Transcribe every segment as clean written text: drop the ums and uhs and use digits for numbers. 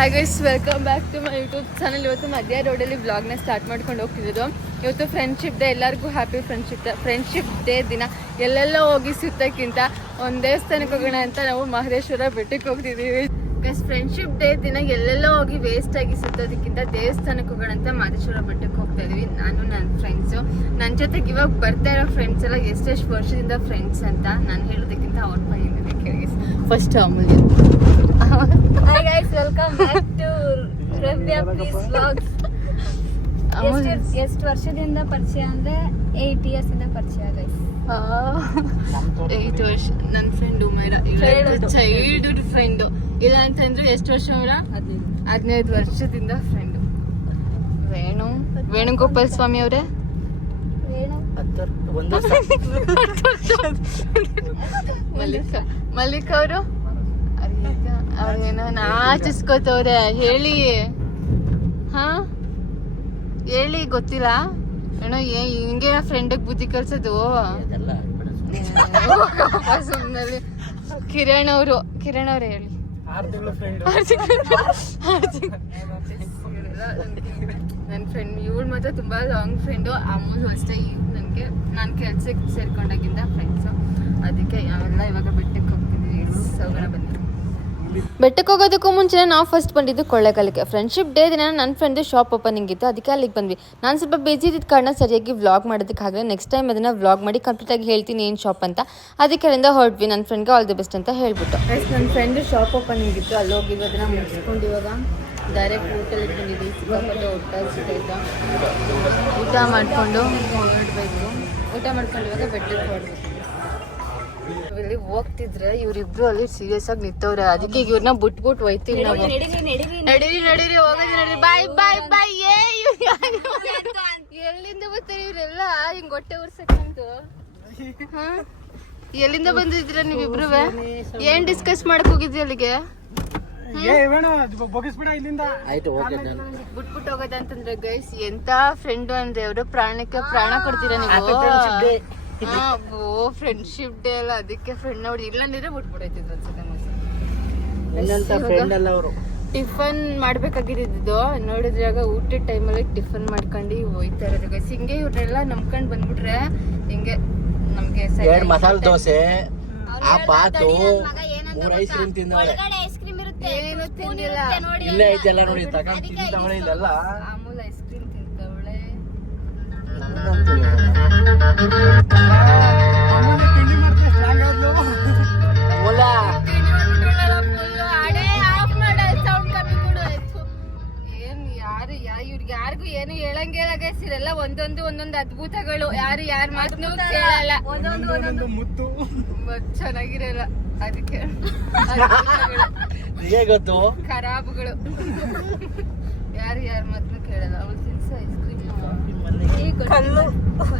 Hi guys, welcome back to my YouTube channel. ಇವತ್ತು ಮಧ್ಯ ರೋಡಲ್ಲಿ ವ್ಲಾಗ್ನ ಸ್ಟಾರ್ಟ್ ಮಾಡ್ಕೊಂಡು ಹೋಗ್ತಿರೋದು. ಇವತ್ತು ಫ್ರೆಂಡ್ಶಿಪ್ ಡೇ. ಎಲ್ಲರಿಗೂ ಹ್ಯಾಪಿ ಫ್ರೆಂಡ್ಶಿಪ್ ಡೇ ದಿನ. ಎಲ್ಲೆಲ್ಲೋ ಹೋಗಿ ಸುತ್ತಕ್ಕಿಂತ ಒಂದು ದೇವಸ್ಥಾನಕ್ಕೆ ಹೋಗೋಣ ಅಂತ ನಾವು ಮಹದೇಶ್ವರ ಬೆಟ್ಟಕ್ಕೆ ಹೋಗ್ತಿದ್ದೀವಿ. ಗೈಸ್, ಫ್ರೆಂಡ್ಶಿಪ್ ಡೇ ದಿನ ಎಲ್ಲೆಲ್ಲೋ ಹೋಗಿ ವೇಸ್ಟ್ ಆಗಿ ಸುತ್ತೋದಕ್ಕಿಂತ ದೇವಸ್ಥಾನಕ್ಕೆ ಹೋಗೋಣ ಅಂತ ಮಹದೇಶ್ವರ ಬೆಟ್ಟಕ್ಕೆ ಹೋಗ್ತಾ ಇದೀವಿ. ನಾನು ನನ್ನ ಫ್ರೆಂಡ್ಸು, ನನ್ನ ಜೊತೆಗೆ ಇವಾಗ ಬರ್ತಾ ಇರೋ ಫ್ರೆಂಡ್ಸ್ ಎಲ್ಲ ಎಷ್ಟೆಷ್ಟು ವರ್ಷದಿಂದ ಫ್ರೆಂಡ್ಸ್ ಅಂತ ನಾನು ಹೇಳೋದಕ್ಕಿಂತ ಅವ್ರ ಮನೆಯಿಂದ ಕೇಳಿ. First Amulya. Hi guys, welcome back to Ravya please vlogs. ಎಷ್ಟು ವರ್ಷದಿಂದ ಪರಿಚಯ ಅಂದ್ರೆ 8 years ಇಂದ ಪರಿಚಯ ಗೈಸ್. 8 ವರ್ಷ. ನನ್ನ ಫ್ರೆಂಡ್ ಉಮೇರ ಚೈಲ್ಡ್ಹುಡ್ ಫ್ರೆಂಡ್. ಇಲ್ಲ ಅಂತಂದ್ರೆ ಎಷ್ಟು ವರ್ಷ ಅವರ? 15 ವರ್ಷದಿಂದ ಫ್ರೆಂಡ್. ವೇಣುಗೋಪಾಲ್ ಸ್ವಾಮಿ ಅವರೇ. ಮಲ್ಲಿಕ್ ಅವರು ಅವ್ರೇನೋ ನಾಚಿಸ್ಕೋತವ್ರೆ. ಹೇಳಿ ಹೇಳಿ, ಗೊತ್ತಿಲ್ಲ ಏನೋ ಹಿಂಗೆ ಫ್ರೆಂಡಿಗೆ ಬುದ್ಧಿ ಕಲ್ಸೋದು. ಸುಮ್ಮನೆ ಕಿರಣ್ ಅವ್ರೆ ಹೇಳಿ. ನನ್ನ ಫ್ರೆಂಡ್ ಇವಳು ಮಾತ್ರ ತುಂಬಾ ಲಾಂಗ್ ಫ್ರೆಂಡು. ಅಮೂಲ್ ಅಷ್ಟೇ ನನಗೆ, ನಾನು ಕೆಲ್ಸಕ್ಕೆ ಸೇರ್ಕೊಂಡಾಗಿಂದ ಫ್ರೆಂಡ್ಸು. ಅದಕ್ಕೆ ಅವೆಲ್ಲ ಇವಾಗ ಬೆಟ್ಟಕ್ಕೆ ಹೋಗ್ತಿದ್ವಿ. ಸೌಗಣ ಬಂದಿದ್ವಿ. ಬೆಟ್ಟಕ್ಕೆ ಹೋಗೋದಕ್ಕೂ ಮುಂಚೆ ನಾವು ಫಸ್ಟ್ ಬಂದಿದ್ದು ಕೊಳ್ಳೇಗಾಲಕ್ಕೆ. ಫ್ರೆಂಡ್ಶಿಪ್ ಡೇ ದಿನ ನನ್ನ ಫ್ರೆಂಡ್ ಶಾಪ್ ಓಪನಿಂಗ್ ಇತ್ತು, ಅದಕ್ಕೆ ಅಲ್ಲಿಗೆ ಬಂದ್ವಿ. ನಾನು ಸ್ವಲ್ಪ ಬಿಜಿ ಇದ್ದಿದ್ದ ಕಾರಣ ಸರಿಯಾಗಿ ವ್ಲಾಗ್ ಮಾಡೋದಕ್ಕಾಗಲಿ. ನೆಕ್ಸ್ಟ್ ಟೈಮ್ ಅದನ್ನು ವ್ಲಾಗ್ ಮಾಡಿ ಕಂಪ್ಲೀಟಾಗಿ ಹೇಳ್ತೀನಿ ಏನು ಶಾಪ್ ಅಂತ. ಅದಕ್ಕೆ ಅಲ್ಲಿಂದ ಹೊರಟ್ವಿ. ನನ್ನ ಫ್ರೆಂಡ್ಗೆ ಆಲ್ ದಿ ಬೆಸ್ಟ್ ಅಂತ ಹೇಳ್ಬಿಟ್ಟು. ನನ್ನ ಫ್ರೆಂಡ್ ಶಾಪ್ ಓಪನಿಂಗ್ ಇತ್ತು, ಅಲ್ಲಿ ಹೋಗಿದ್ದು ಅದನ್ನು ಮುಗಿಸ್ಕೊಂಡು ಇವಾಗ ಡೈರೆಕ್ಟ್ ಹೋಟೆಲ್ಗೆ ಬಂದಿದ್ವಿ. ಸಿಕ್ಕಾಪಟ್ಟೆ ಊಟ ಮಾಡಿಕೊಂಡು ಹೊರಡಬೇಕು. ಊಟ ಮಾಡ್ಕೊಂಡು ಇವಾಗ ಬೆಟ್ಟಕ್ಕೆ ಹೊರಡ್ಬೇಕು. ಇಲ್ಲಿ ಹೋಗ್ತಿದ್ರೆ ಇವ್ರಿಬ್ರು ಅಲ್ಲಿ ಸೀರಿಯಸ್ ಆಗಿ ನಿಂತವ್ರೆ. ಅದಕ್ಕೆ ಇವ್ರನ್ನ ಬಿಟ್ಬಿಟ್ಟು ಹೋಯ್ತೀವಿ ನಾವು. ನಡೀರಿ ಹೋಗೋದು. ಬಾಯ್ ಬಾಯ್ ಬಾಯ್. ಎಲ್ಲಿಂದ ಬರ್ತಾರೆ ಇವ್ರೆಲ್ಲ ಹಿಂಗ್ ಹೊಟ್ಟೆ ಉರ್ಸಕ್ಕಂತು? ಎಲ್ಲಿಂದ ಬಂದಿದ್ರ ನೀವಿಬ್ರು? ಏನ್ ಡಿಸ್ಕಸ್ ಮಾಡಕ್ ಹೋಗಿದ್ವಿ ಅಲ್ಲಿಗೆ? ಬಿಟ್ಬಿಟ್ಟು ಹೋಗೋದಂತಂದ್ರೆ ಗೈಸ್, ಎಂತ ಫ್ರೆಂಡ್ ಅಂದ್ರೆ ಅವರು ಪ್ರಾಣಕ್ಕೆ ಪ್ರಾಣ ಕೊಡ್ತೀರಾ ನೀವು. ಫ್ರೆಂಡ್ಶಿಪ್ ಡೇ ಅಲ್ಲ, ಅದಕ್ಕೆ ಫ್ರೆಂಡ್ ನೋಡಿ. ಇಲ್ಲಂದಿದ್ರೆ ಬಿಟ್ಬಿಡೈತಿದ್ರು ಅನ್ಸುತ್ತೆ. ಟಿಫನ್ ಮಾಡ್ಬೇಕಾಗಿದ್ದು ನೋಡಿದ್ರಾಗ ಊಟದ ಟೈಮಲ್ಲಿ ಟಿಫನ್ ಮಾಡ್ಕೊಂಡು ಹೋಯ್ತಾ ಇರೋದು ಗೈಸ್. ಹಿಂಗೆ ಇವ್ರೆಲ್ಲ ನಂಬ್ಕೊಂಡ್ ಬಂದ್ಬಿಟ್ರೆ ಹಿಂಗೆ ನಮ್ಗೆ ಮಸಾಲೆ ದೋಸೆ, ಏನೇನು ತಿಂದಿಲ್ಲ. ಅಮೂಲ್ ಐಸ್ ಕ್ರೀಮ್ ತಿಂತವಳೆ. ಯಾರಿಗೂ ಏನು ಹೇಳಂಗಿಲ್ಲ ಗೈಸ್. ಇದೆಲ್ಲ ಒಂದೊಂದು ಅದ್ಭುತಗಳು. ಯಾರ ಮಾತನ್ನು ಕೇಳಲ್ಲ. ಒಂದೊಂದು ಚೆನ್ನಾಗಿರಲ್ಲ. ಅದಕ್ಕೆ ಗೊತ್ತು ಖರಾಬ್ಗಳು. ಯಾರ ಮಾತನ್ನು ಕೇಳಲ್ಲ. ಅವಳು ತಿನ್ಸ ಐಸ್ ಕ್ರೀಮ್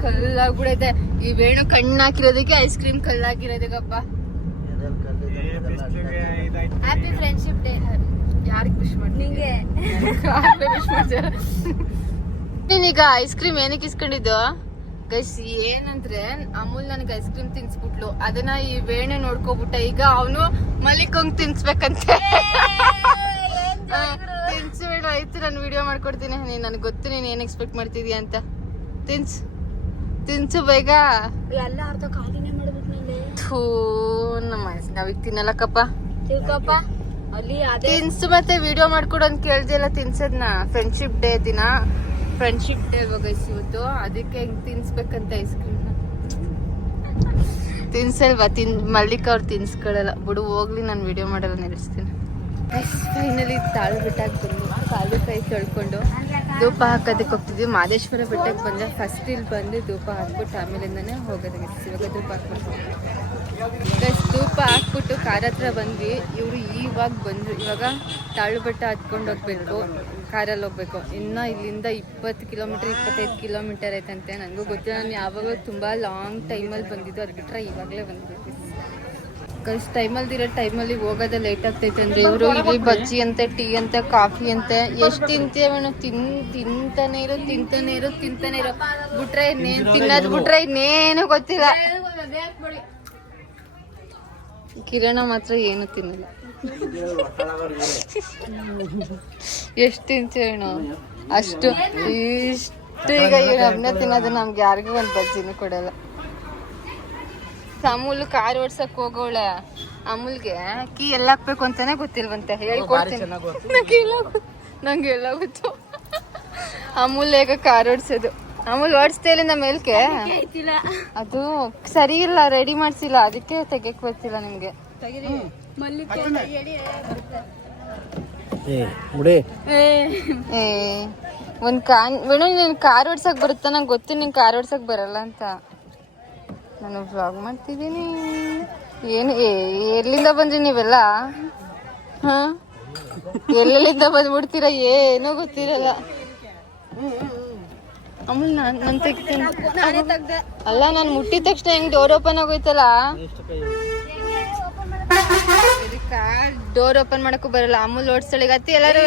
ಕಲ್ಲಾಗ್ಬಿಡೈತೆ. ಈ ವೇಣು ಕಣ್ಣು ಹಾಕಿರೋದಕ್ಕೆ ಐಸ್ ಕ್ರೀಮ್ ಕಲ್ಲಾಗಿರೋದಕ್ಕಪ್ಪ. Happy friendship day. ಯಾರಿಗೆ ವಿಶ್ ಮಾಡಿ? ನಿಂಗೆ ವಿಶ್ ಮಾಡ್ತೀರ. ನೀನೀಗ ಐಸ್ ಕ್ರೀಮ್ ಏನಕ್ಕೆ ಇಸ್ಕೊಂಡಿದ್ದು ಗೈಸ್? ಏನಂದ್ರೆ ಅಮೂಲ್ ನನಗೆ ಐಸ್ ಕ್ರೀಮ್ ತಿನ್ಸ್ಬಿಟ್ಲು. ಅದನ್ನ ಈ ವೇಣು ನೋಡ್ಕೋಬಿಟ್ಟ. ಈಗ ಅವನು ಮಲ್ಲಿಕೊಂಗ್ ತಿನ್ಸ್ಬೇಕಂತೆ. ತಿನ್ಸ್ಬೇಡ ಆಯ್ತು, ನಾನು ವಿಡಿಯೋ ಮಾಡ್ಕೊಡ್ತೀನಿ. ನೀನ್ ನನಗೆ ಗೊತ್ತು ನೀನ್ ಏನ್ ಎಕ್ಸ್ಪೆಕ್ಟ್ ಮಾಡ್ತಿದ್ಯಾ ಅಂತ. ತಿನ್ಸು ಬೇಗ. ಎಲ್ಲ ಅರ್ಧ ಖಾಲಿನೇ ಮಾಡ್ಬಿಟ್ನಲ್ಲಿ. ನಮ್ಮ ನಾವೀಗ ತಿನ್ನಲ್ಲಕ್ಕಪ್ಪ. ಅಲ್ಲಿ ತಿನ್ಸು ಮತ್ತೆ ವಿಡಿಯೋ ಮಾಡ್ಕೊಡು ಅಂತ ಕೇಳ್ದಿಲ್ಲ. ತಿನ್ಸದ್ನ ಫ್ರೆಂಡ್ಶಿಪ್ ಡೇ ದಿನ. ಫ್ರೆಂಡ್ಶಿಪ್ ಡೇ ಇವಾಗ ಇವತ್ತು, ಅದಕ್ಕೆ ಹೆಂಗ್ ತಿನ್ಸ್ಬೇಕಂತ ಐಸ್ ಕ್ರೀಮ್ ತಿನ್ಸಲ್ವಾ? ಮಲ್ಲಿಕ ಅವ್ರು ತಿನ್ಸ್ಕೊಳ್ಳಲ್ಲ ಬಿಡು, ಹೋಗ್ಲಿ. ನಾನು ವಿಡಿಯೋ ಮಾಡಲ್ಲ, ನಿಲ್ಲಿಸ್ತೀನಿ. ಫೈನಲಿ ತಾಳು ಬೆಟ್ಟಕ್ಕೆ ಬಂದು ಕಾಲು ಕೈ ತೊಳ್ಕೊಂಡು ಧೂಪ ಹಾಕೋದಕ್ಕೆ ಹೋಗ್ತಿದ್ವಿ. ಮಹದೇಶ್ವರ ಬೆಟ್ಟಕ್ಕೆ ಬಂದರೆ ಫಸ್ಟ್ ಇಲ್ಲಿ ಬಂದು ಧೂಪ ಹಾಕ್ಬಿಟ್ಟು ಆಮೇಲಿಂದನೇ ಹೋಗೋದಕ್ಕೆ. ಇವಾಗ ಧೂಪ ಹಾಕ್ಬಿಟ್ಟು ಧೂಪ ಹಾಕ್ಬಿಟ್ಟು ಕಾರ್ ಹತ್ರ ಬಂದ್ವಿ. ಇವರು ಇವಾಗ ಬಂದರು. ಇವಾಗ ತಾಳು ಬೆಟ್ಟ ಹತ್ಕೊಂಡು ಹೋಗ್ಬೇಕು, ಕಾರಲ್ಲಿ ಹೋಗ್ಬೇಕು. ಇನ್ನು ಇಲ್ಲಿಂದ 20 ಕಿಲೋಮೀಟರ್ 25 ಕಿಲೋಮೀಟರ್ ಐತಂತೆ. ನನಗೂ ಗೊತ್ತಿಲ್ಲ. ನಾನು ಯಾವಾಗ ತುಂಬ ಲಾಂಗ್ ಟೈಮಲ್ಲಿ ಬಂದಿದ್ದು, ಅದು ಬಿಟ್ಟರೆ ಇವಾಗಲೇ ಬಂದ್ಬಿಟ್ಟು ಕಷ್ಟ ಟೈಮಲ್ಲಿ ಹೋಗೋದ ಲೇಟ್ ಆಗ್ತೈತೆ ಅಂದ್ರೆ ಇವರು ಇಲ್ಲಿ ಬಜ್ಜಿ ಅಂತೆ, ಟೀ ಅಂತೆ, ಕಾಫಿ ಅಂತೆ. ಎಷ್ಟು ತಿಂತೇವನು? ತಿಂತಾನೆ ಇರೋ ಬಿಟ್ರೆ ತಿನ್ನೋದು ಬಿಟ್ರೆ ಇನ್ನೇನು ಗೊತ್ತಿಲ್ಲ. ಕಿರಣ ಮಾತ್ರ ಏನು ತಿನ್ನಲ್ಲ. ಎಷ್ಟು ತಿಂತೀವಿ ಅಷ್ಟು ಇಷ್ಟು. ಈಗ ಇವ್ರು ಹಬ್ಬನ ತಿನ್ನೋದು ನಮ್ಗೆ ಯಾರಿಗೂ ಒಂದು ಬಜ್ಜಿನೂ ಕೊಡಲ್ಲ. ಅಮೂಲ್ ಕಾರ್ ಓಡ್ಸಕ್ ಹೋಗೋಳೆ, ಅಮೂಲ್ಗೆ ಕೀ ಎಲ್ಲ ಹಾಕ್ಬೇಕು ಅಂತಾನೆ ಗೊತ್ತಿಲ್ವಂತೆ. ಹೇಳ್ಕೊಡ್ತೀನಿ, ನಂಗೆ ಎಲ್ಲ ಗೊತ್ತು. ಅಮೂಲ್ ಹೇಗ ಕಾರ್ ಓಡ್ಸೋದು. ಅಮೂಲ್ ಓಡಿಸ್ತಾ ಇಲ್ಲ ಮೇಲ್ಕೆ, ಅದು ಸರಿ ಇಲ್ಲ, ರೆಡಿ ಮಾಡ್ಸಿಲ್ಲ, ಅದಕ್ಕೆ ತೆಗಿಯಕ್ ಬರ್ತಿಲ್ಲ ನಿಮ್ಗೆ. ಒಂದ್ ನೀನ್ ಕಾರ್ ಓಡ್ಸಕ್ ಬರುತ್ತಾ? ನಂಗೆ ಗೊತ್ತು ನಿಂಗೆ ಕಾರ್ ಓಡ್ಸಕ್ ಬರಲ್ಲ ಅಂತ. ನಾನು ವ್ಲಾಗ್ ಮಾಡ್ತಿದ್ದೀನಿ. ಏನು ಎಲ್ಲಿಂದ ಬಂದ್ರಿ ನೀವೆಲ್ಲ? ಹಾ, ಎಲ್ಲೆಲ್ಲಿಂದ ಬಂದ್ಬಿಡ್ತೀರ, ಏನೋ ಗೊತ್ತಿರಲ್ಲ. ಅಮೂಲ್ ನಾನು ತೆಗ್ತೀನಿ. ಅಲ್ಲ, ನಾನು ಮುಟ್ಟಿದ ತಕ್ಷಣ ಹೆಂಗ್ ಡೋರ್ ಓಪನ್ ಆಗೋಯ್ತಲ್ಲ. ಕಾರ್ ಡೋರ್ ಓಪನ್ ಮಾಡಕ್ಕೂ ಬರಲ್ಲ. ಅಮೂಲ್ ಓಡಿಸ್ತಾಳೆ. ಅತ್ತಿ ಎಲ್ಲಾರು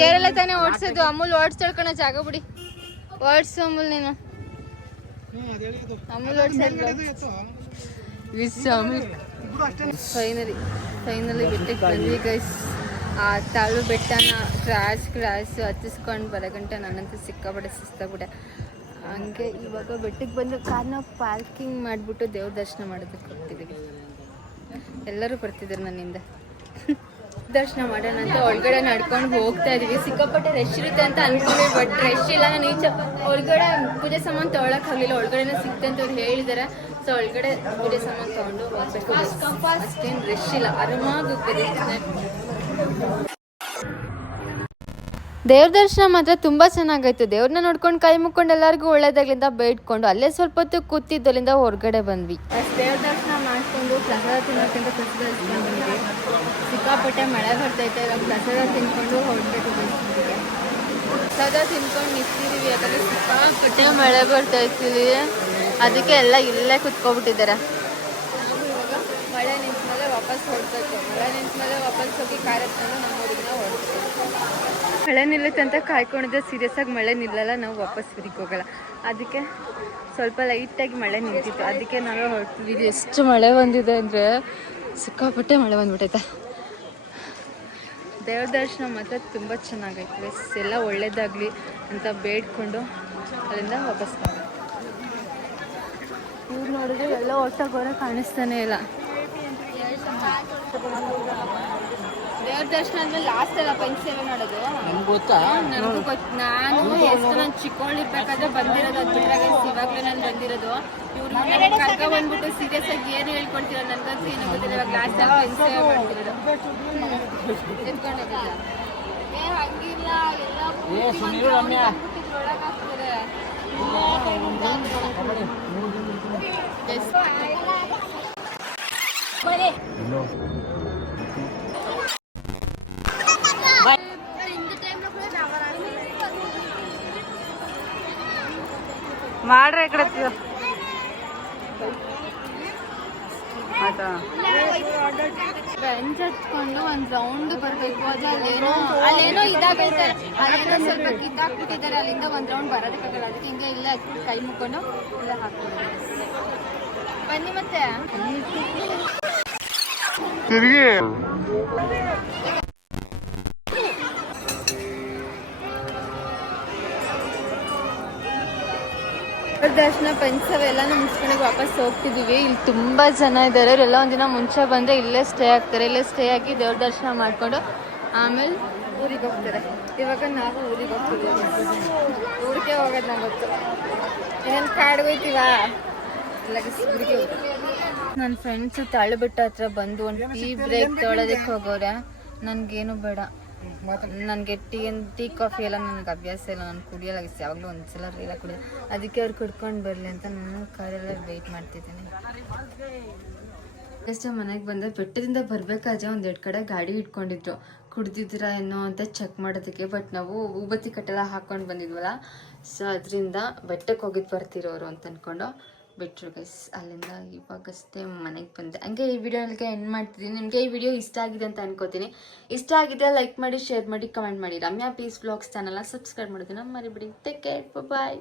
ಗೇರಲ್ಲ ತಾನೇ ಓಡಿಸೋದು. ಅಮೂಲ್ ಓಡಿಸ್ತಾಳೆ ಕಣ, ಜಾಗ ಬಿಡಿ. ಓಡಿಸು ಅಮೂಲ್, ನೀನು ಅಮೂಲ್ ಫೈನಲಿ ಬೆಟ್ಟಕ್ಕೆ ಬಂದ್ವಿ ಗೈಸ್. ಆ ತಾಳು ಬೆಟ್ಟನ ಕ್ರಾಸ್ ಹತ್ತಿಸ್ಕೊಂಡು ಬರೋಗಂಟ ನನ್ನಂತೂ ಸಿಕ್ಕಾಬಿಟ್ಟೆ ಸುಸ್ತಾಗ್ಬಿಟ್ಟೆ. ಹಂಗೆ ಇವಾಗ ಬೆಟ್ಟಕ್ಕೆ ಬಂದು ಕಾರ್ನ ಪಾರ್ಕಿಂಗ್ ಮಾಡಿಬಿಟ್ಟು ದೇವ್ರ ದರ್ಶನ ಮಾಡೋದಕ್ಕೆ ಹೋಗ್ತಿದ್ದೀವಿ. ಎಲ್ಲರೂ ಬರ್ತಿದ್ದಾರೆ ನನ್ನಿಂದ. ದರ್ಶನ ಮಾಡೋಣ ಅಂತ ಒಳಗಡೆ ನಡ್ಕೊಂಡು ಹೋಗ್ತಾ ಇದೀವಿ. ಸಿಕ್ಕಾಪಟ್ಟೆ ರಶ್ ಇರುತ್ತೆ ಅಂತ ಅನ್ಕೊಂಡ್ವಿ, ಬಟ್ ರಶ್ ಇಲ್ಲ. ನಾನು ಈಚೆ ಒಳಗಡೆ ಪೂಜೆ ಸಾಮಾನು ತೊಗೊಳಕ್ ಆಗಲಿಲ್ಲ, ಒಳಗಡೆನೇ ಸಿಕ್ತೆ ಅಂತ ಅವ್ರು ಹೇಳಿದ್ದಾರೆ. ಸೊ ಒಳಗಡೆ ಪೂಜೆ ಸಾಮಾನು ತೊಗೊಂಡು ಹೋಗ್ಬೇಕು. ಅಷ್ಟೇನು ರಶ್ ಇಲ್ಲ, ಆರಾಮಾಗಿ ಹೋಗ್ತಿದ್ದೀವಿ. ದೇವ್ರ ದರ್ಶನ ಮಾತ್ರ ತುಂಬ ಚೆನ್ನಾಗಾಯ್ತು. ದೇವ್ರನ್ನ ನೋಡ್ಕೊಂಡು ಕೈ ಮುಕ್ಕೊಂಡು ಎಲ್ಲರಿಗೂ ಒಳ್ಳೇದಾಗ್ಲಿಂದ ಬೇಡ್ಕೊಂಡು ಅಲ್ಲೇ ಸ್ವಲ್ಪ ಹೊತ್ತು ಕೂತಿದ್ದಲ್ಲಿಂದ ಹೊರಗಡೆ ಬಂದ್ವಿ. ದೇವ್ರ ದರ್ಶನ ಮಾಡ್ಕೊಂಡು ಪ್ರಸಾದ ತಿನ್ನೋಕ್ಕಿಂತ ಪ್ರಸಾದ ಇಸ್ಕೊಂಡು ಬಂದ್ವಿ. ಸಿಕ್ಕಾಪಟ್ಟೆ ಮಳೆ ಬರ್ತೈತೆ. ಇವಾಗ ಪ್ರಸಾದ ತಿನ್ಕೊಂಡು ಹೊರಡ್ಬೇಕು. ಪ್ರಸಾದ ತಿನ್ಕೊಂಡು ನಿಂತಿದ್ದೀವಿ, ಯಾಕಂದರೆ ಸಿಕ್ಕಾಪಟ್ಟೆ ಮಳೆ ಬರ್ತೈತಿಲ್ಲಿ. ಅದಕ್ಕೆ ಎಲ್ಲ ಇಲ್ಲೇ ಕುತ್ಕೊಬಿಟ್ಟಿದ್ದಾರೆ. ಮಳೆ ನಿಂತ ಮೇಲೆ ವಾಪಸ್ ಹೊರಡ್ಬೇಕು. ಮಳೆ ನಿಂತ ಮೇಲೆ ವಾಪಸ್ ಹೋಗಿ ಕಾರ್ ಎತ್ಕೊಂಡು ನಮ್ಮ ಊರಿನ ಹೊರಡ್ಬೇಕು. ಮಳೆ ನಿಲ್ಲುತ್ತೆ ಅಂತ ಕಾಯ್ಕೊಂಡಿದ್ದೆ. ಸೀರಿಯಸ್ ಆಗಿ ಮಳೆ ನಿಲ್ಲಲ್ಲ, ನಾವು ವಾಪಸ್ ಊರಿಗೆ ಹೋಗಲ್ಲ. ಅದಕ್ಕೆ ಸ್ವಲ್ಪ ಲೈಟಾಗಿ ಮಳೆ ನಿಂತಿತ್ತು, ಅದಕ್ಕೆ ನಾವೇ ಹೊರಡ್ತಿದ್ದೀವಿ. ಎಷ್ಟು ಮಳೆ ಬಂದಿದೆ ಅಂದರೆ ಸಿಕ್ಕಾಪಟ್ಟೆ ಮಳೆ ಬಂದ್ಬಿಟ್ಟೈತೆ. ದೇವ್ರ ದರ್ಶನ ಮಾತ್ರ ತುಂಬ ಚೆನ್ನಾಗೈತೆ. ಎಲ್ಲ ಒಳ್ಳೇದಾಗಲಿ ಅಂತ ಬೇಡ್ಕೊಂಡು ಅಲ್ಲಿಂದ ವಾಪಸ್ ಬಂದ. ಊರು ನೋಡಿದ್ರೆ ಎಲ್ಲ ಒಟ್ಟಾಗೋರೆ ಕಾಣಿಸ್ತಾನೆ ಇಲ್ಲ. ದೇವ್ರ ದರ್ಶನ ಆದ್ಮೇಲೆ ಲಾಸ್ಟ್ ಎಲ್ಲ ಪಂಚಸೇವೆ ಮಾಡೋದು ನನಗೂ ಗೊತ್ತು. ನಾನು ಎಷ್ಟು ನಾನು ಚಿಕ್ಕವಳಿರ್ಬೇಕಾದ್ರೆ ಬಂದಿರೋದು. ಅದ್ಬಿಟ್ರಾಗ ಇವಾಗಲೇ ನಾನು ಬಂದಿರೋದು. ಇವ್ರು ಕರ್ಕ ಬಂದ್ಬಿಟ್ಟು ಸೀರಿಯಸ್ ಆಗಿ ಏನು ಹೇಳ್ಕೊಡ್ತೀರ ನನಗಂತೂ ಏನೋ ಗೊತ್ತಿಲ್ಲ. ಇವಾಗ ಲಾಸ್ಟ್ ಎಲ್ಲ ಪಂಚಸೇವೆ ಮಾಡ್ತಿರೋದು. ಎತ್ಕೊಂಡಿಲ್ಲ ಹಂಗಿಲ್ಲ, ಎಲ್ಲ ಒಳಗಾಗ್ತಾರೆ. ಮಾಡ್ರೆ ಕಡೆ ಬೆಂಚ್ ಹಚ್ಕೊಂಡು ಒಂದು ರೌಂಡ್ ಬರಬೇಕು. ಅದು ಅಲ್ಲೇನೋ ಇದಾಗೈತೆ, ಅಲ್ಲೇನೋ ಸ್ವಲ್ಪ ಕಿತ್ತಾಕ್ಬಿಟ್ಟಿದ್ದಾರೆ. ಅಲ್ಲಿಂದ ಒಂದು ರೌಂಡ್ ಬರೋದಕ್ಕಾಗಲ್ಲ. ಅದಕ್ಕೆ ಹಿಂಗೆ ಇಲ್ಲ ಕೈ ಮುಕ್ಕೊಂಡು ಇಲ್ಲ ಹಾಕ್ತಾರೆ. ಬನ್ನಿ ಮತ್ತೆ ದರ್ಶನ ಪಂಚಸೇವೆ ಎಲ್ಲಾನು ಮುಗಿಸ್ಕೊಂಡು ವಾಪಸ್ ಹೋಗ್ತಿದ್ದೀವಿ. ಇಲ್ಲಿ ತುಂಬ ಜನ ಇದ್ದಾರೆ. ಇವರೆಲ್ಲ ಒಂದಿನ ಮುಂಚೆ ಬಂದರೆ ಇಲ್ಲೇ ಸ್ಟೇ ಆಗ್ತಾರೆ. ಇಲ್ಲೇ ಸ್ಟೇ ಆಗಿ ದೇವ್ರ ದರ್ಶನ ಮಾಡಿಕೊಂಡು ಆಮೇಲೆ ಊರಿಗೆ ಹೋಗ್ತಾರೆ. ಇವಾಗ ನಾವು ಊರಿಗೆ ಹೋಗ್ತಿದ್ದೀವಿ. ಊರಿಗೆ ಹೋಗೋದು ನಂಗೆ ಗೊತ್ತು. ಏನೇನು ಕಾಡಿಗೆ ಹೋಗ್ತೀವಾ ಇಲ್ಲ ಊರಿಗೆ ಹೋಗ್ತೀವಿ. ನನ್ನ ಫ್ರೆಂಡ್ಸು ತಾಳುಬೆಟ್ಟ ಹತ್ರ ಬಂದು ಒಂದು ಟೀ ಬ್ರೇಕ್ ತೊಗೊಳೋದಕ್ಕೆ ಹೋಗೋರೆ. ನನಗೇನು ಬೇಡ, ನನಗೆ ಟೀ ಕಾಫಿ ಎಲ್ಲ ನನಗೆ ಅಭ್ಯಾಸ ಇಲ್ಲ. ನಾನು ಕುಡಿಯಲ್ಲ, ಯಾವಾಗಲೂ ಒಂದ್ಸಲ ಇಲ್ಲ ಕುಡಿಯೋದು. ಅದಕ್ಕೆ ಅವ್ರು ಕುಡ್ಕೊಂಡು ಬರಲಿ ಅಂತ ನಾನು ಕಾರೆಲ್ಲ ವೆಯ್ಟ್ ಮಾಡ್ತಿದ್ದೀನಿ. ಎಷ್ಟು ಮನೆಗೆ ಬಂದೆ. ಬೆಟ್ಟದಿಂದ ಬರಬೇಕಾದ್ರೆ ಒಂದೆರಡು ಕಡೆ ಗಾಡಿ ಇಟ್ಕೊಂಡಿದ್ರು, ಕುಡ್ದಿದ್ದೀರಾ ಏನೋ ಅಂತ ಚೆಕ್ ಮಾಡೋದಕ್ಕೆ. ಬಟ್ ನಾವು ಊಬತ್ತಿ ಕಟ್ಟೆಲ್ಲ ಹಾಕ್ಕೊಂಡು ಬಂದಿದ್ವಲ್ಲ, ಸೊ ಅದರಿಂದ ಬೆಟ್ಟಕ್ಕೆ ಹೋಗಿದ್ದು ಬರ್ತಿರೋರು ಅಂತ ಅಂದ್ಕೊಂಡು ಬಿಟ್ರು ಗೈಸ್. ಅಲ್ಲಿಂದ ಇವಾಗಷ್ಟೇ ಮನೆಗೆ ಬಂದೆ. ಹಂಗೆ ಈ ವಿಡಿಯೋಗೆ ಎಂಡ್ ಮಾಡ್ತಿದ್ದೀನಿ. ನಿಮಗೆ ಈ ವಿಡಿಯೋ ಇಷ್ಟ ಆಗಿದೆ ಅಂತ ಅನ್ಕೋತೀನಿ. ಇಷ್ಟ ಆಗಿದೆ ಲೈಕ್ ಮಾಡಿ, ಶೇರ್ ಮಾಡಿ, ಕಮೆಂಟ್ ಮಾಡಿ. ರಮ್ಯಾ ಪೀಸ್ ವ್ಲಾಗ್ಸ್ ಚಾನಲ್ನ ಸಬ್ಸ್ಕ್ರೈಬ್ ಮಾಡೋದನ್ನ ಮರಿಬಿಡಿ. ಟೇಕ್ ಕೇರ್, ಬಾಯ್.